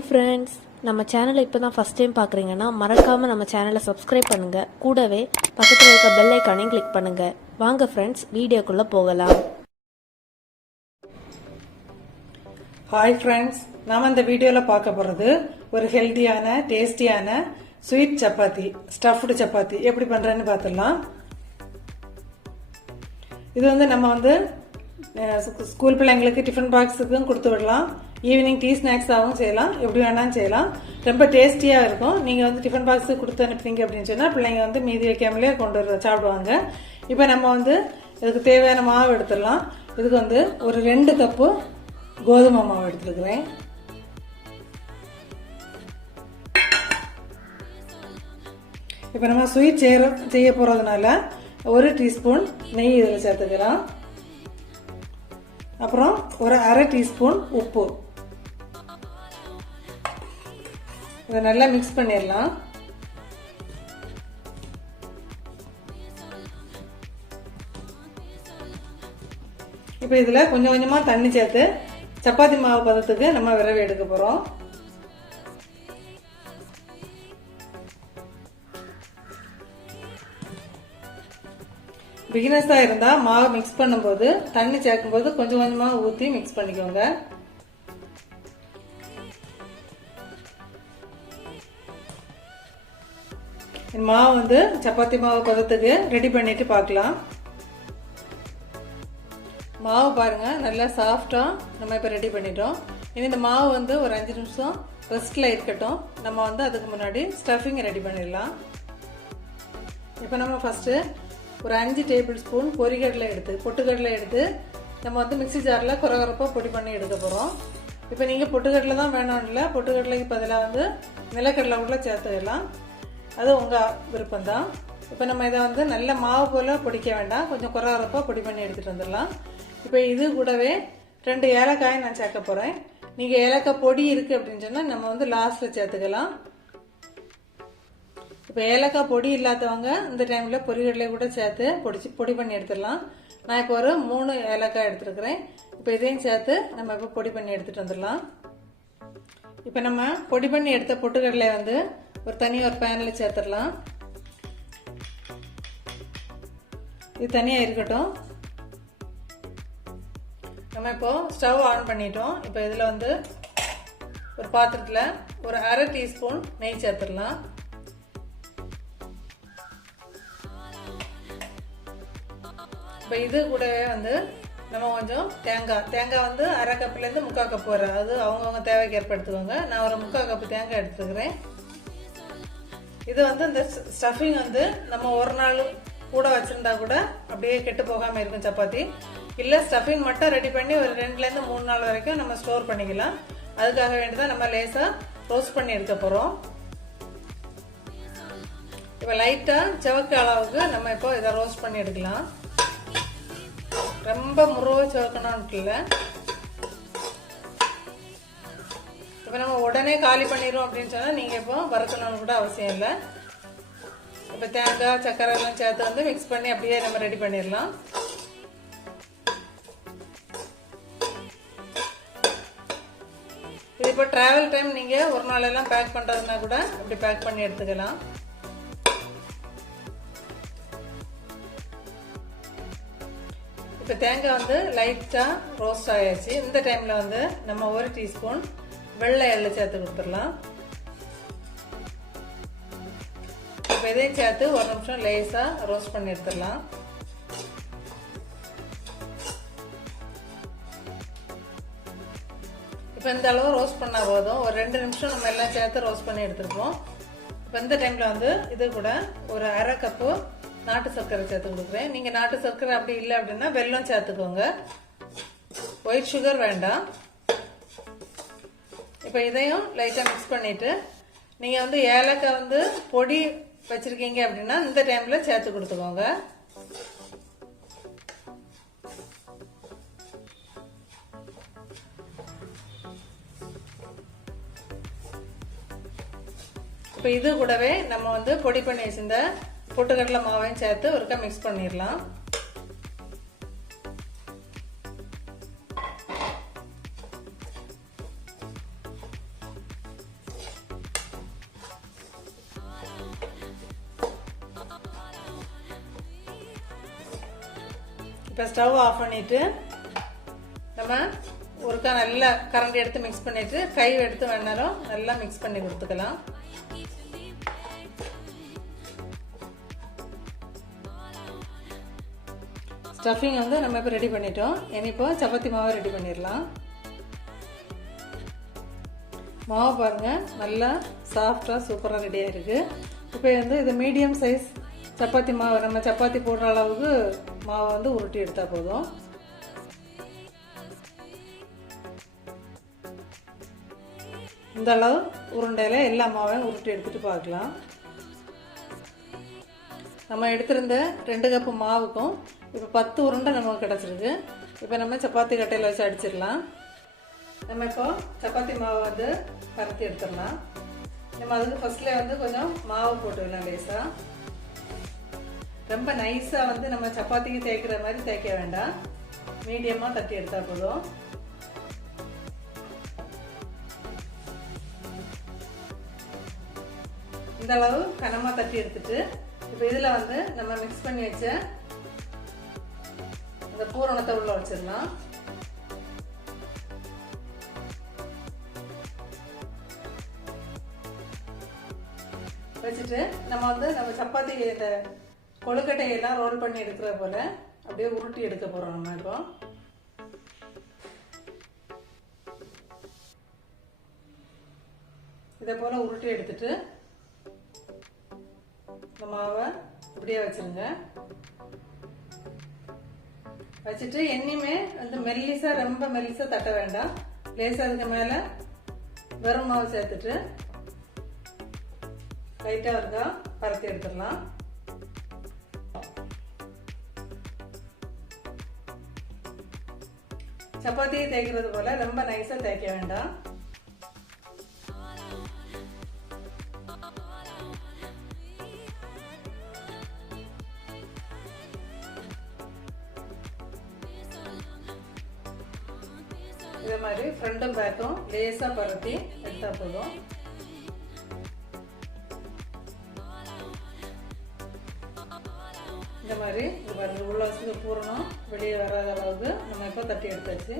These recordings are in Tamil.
ஹாய் ஃப்ரெண்ட்ஸ், நம்ம சேனலை இப்போ தான் ஃபஸ்ட் டைம் பார்க்குறீங்கன்னா மறக்காமல் நம்ம சேனலை சப்ஸ்கிரைப் பண்ணுங்கள். கூடவே பக்கத்தில் இருக்க பெல் ஐக்கானையும் கிளிக் பண்ணுங்கள். வாங்க ஃப்ரெண்ட்ஸ், வீடியோக்குள்ளே போகலாம். ஹாய் ஃப்ரெண்ட்ஸ், நாம் இந்த வீடியோவில் பார்க்க போகிறது ஒரு ஹெல்த்தியான டேஸ்டியான ஸ்வீட் சப்பாத்தி, ஸ்டஃப்டு சப்பாத்தி எப்படி பண்ணுறேன்னு பார்த்துடலாம். இது நம்ம ஸ்கூல் பிள்ளைங்களுக்கு டிஃபன் பாக்ஸுக்கும் கொடுத்து விடலாம். ஈவினிங் டீ ஸ்நாக்ஸாகவும் செய்யலாம், எப்படி வேணாலும் செய்யலாம். ரொம்ப டேஸ்டியாக இருக்கும். நீங்கள் டிஃபன் பாக்ஸுக்கு கொடுத்து அனுப்புனீங்க அப்படின்னு சொன்னால் பிள்ளைங்க மீதி வைக்காமலே கொண்டு சாப்பிடுவாங்க. இப்போ நம்ம இதுக்கு தேவையான மாவு எடுத்துடலாம். இதுக்கு ஒரு 2 கப்பு கோதுமை மாவு எடுத்துருக்குறேன். இப்போ நம்ம ஸ்வீட் செய்ய போகிறதுனால 1 டீஸ்பூன் நெய் இதில் சேர்த்துக்கலாம். அப்புறம் ஒரு 1/2 டீஸ்பூன் உப்பு. இதை நல்லா மிக்ஸ் பண்ணிடலாம். இப்போ இதில் கொஞ்சம் கொஞ்சமாக தண்ணி சேர்த்து சப்பாத்தி மாவு பதத்துக்கு நம்ம விரவி எடுக்க போகிறோம். பிகினர்ஸாக இருந்தால் மாவு மிக்ஸ் பண்ணும்போது தண்ணி சேர்க்கும்போது கொஞ்சம் கொஞ்சமாக ஊற்றி மிக்ஸ் பண்ணிக்கோங்க. மாவு சப்பாத்தி மாவு பதத்துக்கு ரெடி பண்ணிட்டு பார்க்கலாம். மாவு பாருங்க, நல்லா சாஃப்டா நம்ம இப்போ ரெடி பண்ணிட்டோம். இனி இந்த மாவு ஒரு 5 நிமிஷம் ரெஸ்ட்ல இருக்கட்டும். நம்ம அதுக்கு முன்னாடி ஸ்டஃபிங் ரெடி பண்ணிடலாம். இப்போ நம்ம ஃபர்ஸ்ட் ஒரு 5 டேபிள் ஸ்பூன் பொட்டுக்கடலை எடுத்து நம்ம மிக்ஸி ஜாரில் குறகுறப்பாக பொடி பண்ணி எடுக்க போகிறோம். இப்போ நீங்கள் பொட்டுக்கடலை தான் வேணும் இல்லை, பொட்டுக்கடலைக்கு பதிலாக நிலக்கடலை கூட சேர்த்துக்கலாம். அது உங்கள் விருப்பம்தான். இப்போ நம்ம இதை நல்ல மாவு போல் பொடிக்க வேண்டாம், கொஞ்சம் குறகுறப்பாக பொடி பண்ணி எடுத்துகிட்டு வந்துடலாம். இப்போ இது கூடவே 2 ஏலக்காயை நான் சேர்க்க போகிறேன். நீங்கள் ஏலக்காய் பொடி இருக்குது அப்படின்னு சொன்னால் நம்ம லாஸ்ட்டில் சேர்த்துக்கலாம். இப்போ ஏலக்காய் பொடி இல்லாதவங்க இந்த டைமில் பொரிகடலை கூட சேர்த்து பொடி பண்ணி எடுத்துடலாம். நான் இப்போ ஒரு 3 ஏலக்காய் எடுத்துருக்கிறேன். இப்போ இதையும் சேர்த்து நம்ம இப்போ பொடி பண்ணி எடுத்துகிட்டு வந்துடலாம். இப்போ நம்ம பொடி பண்ணி எடுத்த பொட்டுக்கடலை ஒரு பேனில் சேர்த்துடலாம். இது தனியாக இருக்கட்டும். நம்ம இப்போ ஸ்டவ் ஆன் பண்ணிட்டோம். இப்போ இதில் ஒரு பாத்திரத்தில் ஒரு 1/2 டீஸ்பூன் நெய் சேர்த்துடலாம். இப்போ இது கூடவே நம்ம கொஞ்சம் தேங்காய் 1/2 கப்புலேருந்து 3/4 கப் வரும். அது அவங்கவுங்க தேவைக்கு ஏற்படுத்துவாங்க. நான் ஒரு 3/4 கப்பு தேங்காய் எடுத்துக்கிறேன். இது இந்த ஸ்டஃபிங் நம்ம ஒரு நாள் கூட வச்சுருந்தா கூட அப்படியே கெட்டு போகாமல் இருக்கும் சப்பாத்தி. இல்லை ஸ்டஃபிங் மட்டும் ரெடி பண்ணி ஒரு 2லேருந்து 3 நாள் வரைக்கும் நம்ம ஸ்டோர் பண்ணிக்கலாம். அதுக்காக வேண்டிதான் நம்ம லேசாக ரோஸ்ட் பண்ணி எடுக்க போகிறோம். இப்போ லைட்டாக செவக்க அளவுக்கு நம்ம இப்போ இதை ரோஸ்ட் பண்ணி எடுக்கலாம். ரொம்ப முருவ செவக்கணும்னு இல்லை. இப்போ நம்ம உடனே காலி பண்ணிடுவோம் அப்படின்னு சொன்னால் நீங்கள் இப்போ வறுக்கணும்னு கூட அவசியம் இல்லை. இப்போ தேங்காய் சர்க்கரை எல்லாம் சேர்த்து மிக்ஸ் பண்ணி அப்படியே நம்ம ரெடி பண்ணிடலாம். இது இப்போ ட்ராவல் டைம் நீங்கள் ஒரு நாளெல்லாம் பேக் பண்ணுறதுனா கூட அப்படி பேக் பண்ணி எடுத்துக்கலாம். இப்போ தேங்காய் லைட்டாக ரோஸ்ட் ஆயாச்சு. இந்த டைமில் நம்ம 1 டீஸ்பூன் வெள்ளை எள்ளு சேர்த்து கொடுத்துடலாம். இப்போ இதையும் சேர்த்து 1 நிமிஷம் லேசாக ரோஸ்ட் பண்ணி எடுத்துடலாம். இப்போ இந்த அளவு ரோஸ்ட் பண்ணால் போதும். ஒரு 2 நிமிஷம் நம்ம எல்லாம் சேர்த்து ரோஸ்ட் பண்ணி எடுத்துருப்போம். இப்போ இந்த டைமில் இது கூட ஒரு 1/2 கப்பு நாட்டு சர்க்கரை சேர்த்து கொடுக்குறேன். நீங்கள் நாட்டு சர்க்கரை அப்படி இல்லை அப்படின்னா வெல்லம் சேர்த்துக்கோங்க, ஒயிட் சுகர் வேண்டாம். இப்போ இதையும் லைட்டாக மிக்ஸ் பண்ணிவிட்டு நீங்கள் ஏலக்காய் பொடி வச்சுருக்கீங்க அப்படின்னா இந்த டைமில் சேர்த்து கொடுத்துக்கோங்க. இப்போ இது கூடவே நம்ம பொடி பண்ணி வச்சிருந்த பொட்டுக்கடலை மாவையும் சேர்த்து ஒருக்கா மிக்ஸ் பண்ணிடலாம். இப்போ ஸ்டவ் ஆஃப் பண்ணிட்டு நம்ம ஒருக்கா நல்லா கரண்டி எடுத்து மிக்ஸ் பண்ணிட்டு கை எடுத்து வேணாலும் நல்லா மிக்ஸ் பண்ணி கொடுத்துக்கலாம். ஸ்டஃபிங் வந்து நம்ம இப்போ ரெடி பண்ணிட்டோம். இனிப்போ சப்பாத்தி மாவை ரெடி பண்ணிடலாம். மாவு பாருங்க நல்லா சாஃப்டாக சூப்பராக ரெடியாக இருக்குது. இப்போ வந்து இது மீடியம் சைஸ் சப்பாத்தி மாவு, நம்ம சப்பாத்தி போடுற அளவுக்கு மாவை வந்து உருட்டி எடுத்தால் போதும். இந்த அளவு உருண்டையில் எல்லா மாவையும் உருட்டி எடுத்துகிட்டு பார்க்கலாம். நம்ம எடுத்திருந்த 2 கப்பு மாவுக்கும் இப்போ 10 உருண்டை நமக்கு கிடச்சிருக்கு. இப்போ நம்ம சப்பாத்தி கட்டையில் வச்சு அடிச்சிடலாம். நம்ம இப்போ சப்பாத்தி மாவை வந்து பரத்தி எடுத்துடலாம். நம்ம அதுக்கு ஃபர்ஸ்ட்லேயே வந்து கொஞ்சம் மாவு போட்டுக்கலாம். லேசாக ரொம்ப நைஸாக வந்து நம்ம சப்பாத்திக்கு தேய்க்கிற மாதிரி தேய்க்க வேண்டாம். மீடியமாக தட்டி எடுத்தால் போதும். இந்த அளவு கனமாக தட்டி எடுத்துட்டு இப்போ இதில் வந்து நம்ம மிக்ஸ் பண்ணி வச்ச இந்த பூரணத்தை உள்ள வச்சிடலாம். வச்சுட்டு நம்ம வந்து நம்ம சப்பாத்தி இந்த கொழுக்கட்டையெல்லாம் ரோல் பண்ணி எடுக்கிற போல அப்படியே உருட்டி எடுக்க போகிறோம். நம்ம இப்போ இதை போல் உருட்டி எடுத்துட்டு இந்த மாவை இப்படியே வச்சுருங்க. வச்சுட்டு என்னையுமே வந்து மெல்லிசாக ரொம்ப மெல்லிசாக தட்ட வேண்டாம். லேசாக அதுக்கு மேலே வெறும் மாவு சேர்த்துட்டு லைட்டாக இருக்கா பரத்தி எடுத்துடலாம். சப்பாத்தியை தேய்க்கிறது போல ரொம்ப நைஸாக தேய்க்க வேண்டாம். இதே மாதிரி ஃப்ரண்ட்டும் பேக்கும் லேசாக பரத்தி எடுத்தால் போதும். இந்த மாதிரி உள்ள வச்சு பூரணம் வெளியே வராத அளவுக்கு நம்ம இப்போ தட்டி எடுத்தாச்சு.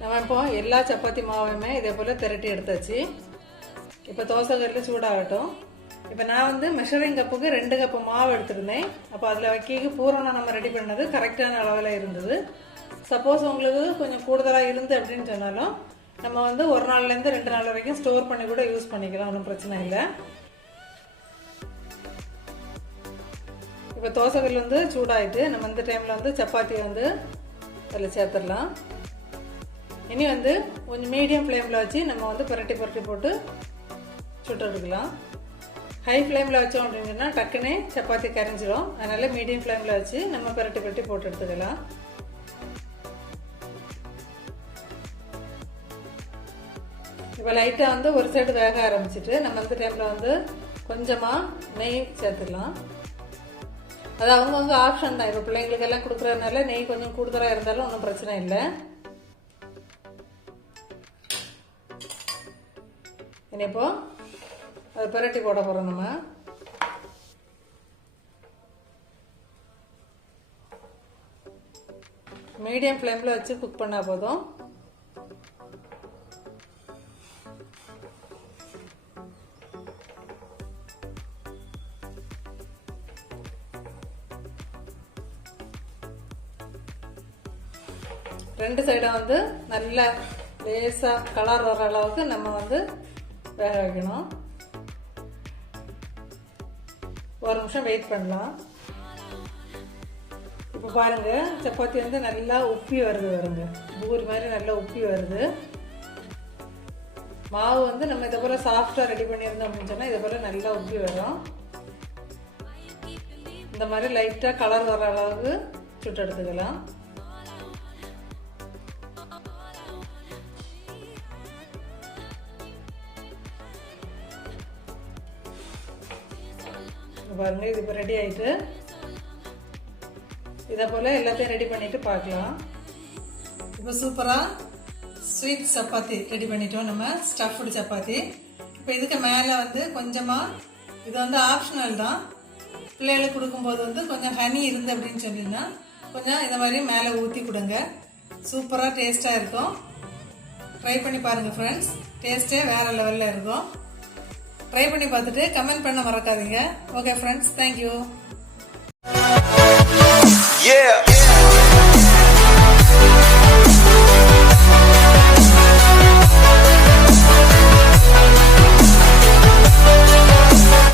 நம்ம இப்போ எல்லா சப்பாத்தி மாவையுமே இதே போல் திரட்டி எடுத்தாச்சு. இப்போ தோசை கல்லில் சூடாகட்டும். இப்போ நான் வந்து மெஷரிங் கப்புக்கு 2 கப்பு மாவு எடுத்துருந்தேன். அப்போ அதில் வைக்க பூரணம் நம்ம ரெடி பண்ணது கரெக்டான அளவில் இருந்தது. சப்போஸ் உங்களுக்கு கொஞ்சம் கூடுதலாக இருந்து அப்படின்னு சொன்னாலும் நம்ம வந்து 1 நாள்லேருந்து 2 நாள் வரைக்கும் ஸ்டோர் பண்ணி கூட யூஸ் பண்ணிக்கலாம். ஒன்றும் பிரச்சனை இல்லை. இப்போ தோசைகள் வந்து சூடாயிட்டு நம்ம இந்த டைமில் வந்து சப்பாத்தியை வந்து அதில் சேர்த்துடலாம். இனி வந்து கொஞ்சம் மீடியம் ஃப்ளேமில் வச்சு நம்ம வந்து புரட்டி போட்டு சுட்டு எடுக்கலாம். ஹை ஃப்ளேமில் வச்சோம் அப்படின்னு சொன்னால் டக்குன்னு சப்பாத்தி கரைஞ்சிரும். அதனால் மீடியம் ஃப்ளேமில் வச்சு நம்ம புரட்டி போட்டு எடுத்துக்கலாம். இப்போ லைட்டாக வந்து ஒரு சைடு வேக ஆரம்பிச்சிட்டு நம்ம இந்த டைமில் வந்து கொஞ்சமாக நெய் சேர்த்துக்கலாம். அது அவங்கவுங்க ஆப்ஷன் தான். இப்போ பிள்ளைங்களுக்கெல்லாம் கொடுக்குறதுனால நெய் கொஞ்சம் கூடுதலாக இருந்தாலும் ஒன்றும் பிரச்சனை இல்லை. இனிப்போ அது புரட்டி போட போகிறோம். நம்ம மீடியம் ஃப்ளேமில் வச்சு குக் பண்ணால் போதும். ரெண்டு சைடும் வந்து நல்ல லேசாக கலர் வர அளவுக்கு நம்ம வந்து வேக வைக்கணும். ஒரு நிமிஷம் வெயிட் பண்ணலாம். இப்போ பாருங்க சப்பாத்தி வந்து நல்லா உப்பி வருங்க. பூரி மாதிரி நல்லா உப்பி வருது. மாவு வந்து நம்ம இதை போல் சாஃப்டாக ரெடி பண்ணியிருந்தோம் அப்படின்னு சொன்னால் இதை போல் நல்லா உப்பி வரும். இந்த மாதிரி லைட்டாக கலர் வர அளவுக்கு சுட்டு எடுத்துக்கலாம். பாருங்க இது இப்போ ரெடி ஆயிட்டு இதை போல எல்லாத்தையும் ரெடி பண்ணிட்டு பார்க்கலாம். இப்போ சூப்பராக ஸ்வீட் சப்பாத்தி ரெடி பண்ணிட்டோம். நம்ம ஸ்டஃப்டு சப்பாத்தி இப்போ இதுக்கு மேலே வந்து கொஞ்சமாக, இது வந்து ஆப்ஷனல் தான், பிள்ளைகளுக்கு கொடுக்கும்போது வந்து கொஞ்சம் ஹனி இருந்து அப்படின்னு சொன்னீங்கன்னா கொஞ்சம் இந்த மாதிரி மேலே ஊற்றி கொடுங்க. சூப்பராக டேஸ்ட்டாக இருக்கும். ட்ரை பண்ணி பாருங்கள் ஃப்ரெண்ட்ஸ். டேஸ்ட்டே வேறு லெவலில் இருக்கும். ட்ரை பண்ணி பார்த்துட்டு கமெண்ட் பண்ண மறக்காதீங்க. Okay friends, thank you. Yeah.